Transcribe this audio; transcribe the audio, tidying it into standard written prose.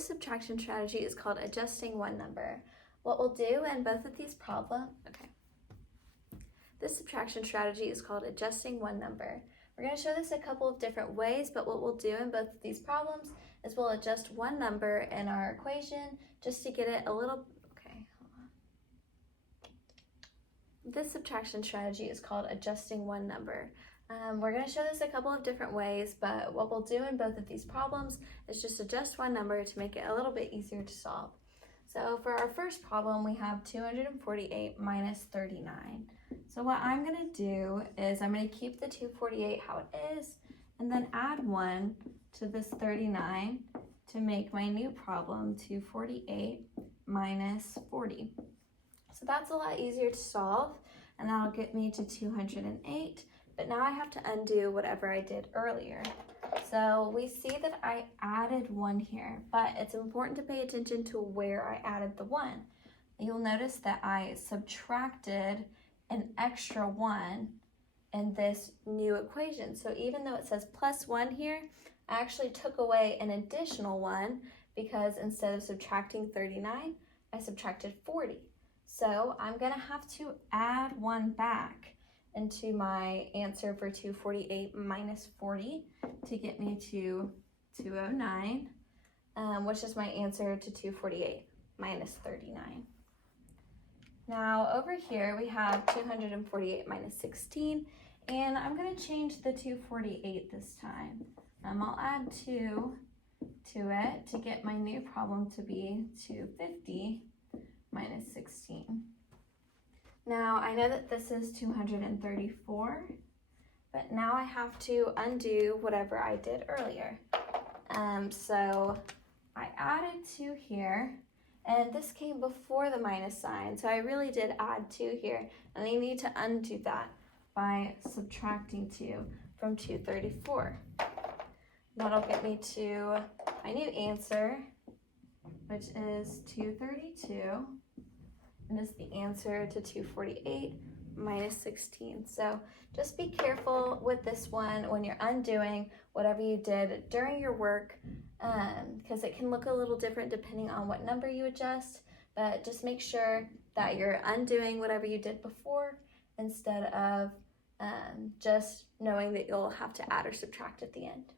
This subtraction strategy is called adjusting one number. What we'll do in both of these problems, this subtraction strategy is called adjusting one number. We're going to show this a couple of different ways, but what we'll do in both of these problems is we'll adjust one number in our equation just to get it a little, This subtraction strategy is called adjusting one number. We're going to show this a couple of different ways, but what we'll do in both of these problems is just adjust one number to make it a little bit easier to solve. So for our first problem, we have 248 minus 39. So what I'm going to do is I'm going to keep the 248 how it is, and then add 1 to this 39 to make my new problem 248 minus 40. So that's a lot easier to solve, and that'll get me to 208. But now I have to undo whatever I did earlier. So we see that I added 1 here, but it's important to pay attention to where I added the 1. You'll notice that I subtracted an extra 1 in this new equation. So even though it says plus 1 here, I actually took away an additional 1 because instead of subtracting 39, I subtracted 40. So I'm going to have to add 1 back into my answer for 248 minus 40 to get me to 209, which is my answer to 248 minus 39. Now over here we have 248 minus 16, and I'm going to change the 248 this time. I'll add 2 to it to get my new problem to be 250 minus 16. Now I know that this is 234, but now I have to undo whatever I did earlier. So I added 2 here, and this came before the minus sign, so I really did add 2 here, and I need to undo that by subtracting 2 from 234. That'll get me to my new answer, which is 232. And is the answer to 248 minus 16. So just be careful with this one when you're undoing whatever you did during your work, because it can look a little different depending on what number you adjust, but just make sure that you're undoing whatever you did before instead of just knowing that you'll have to add or subtract at the end.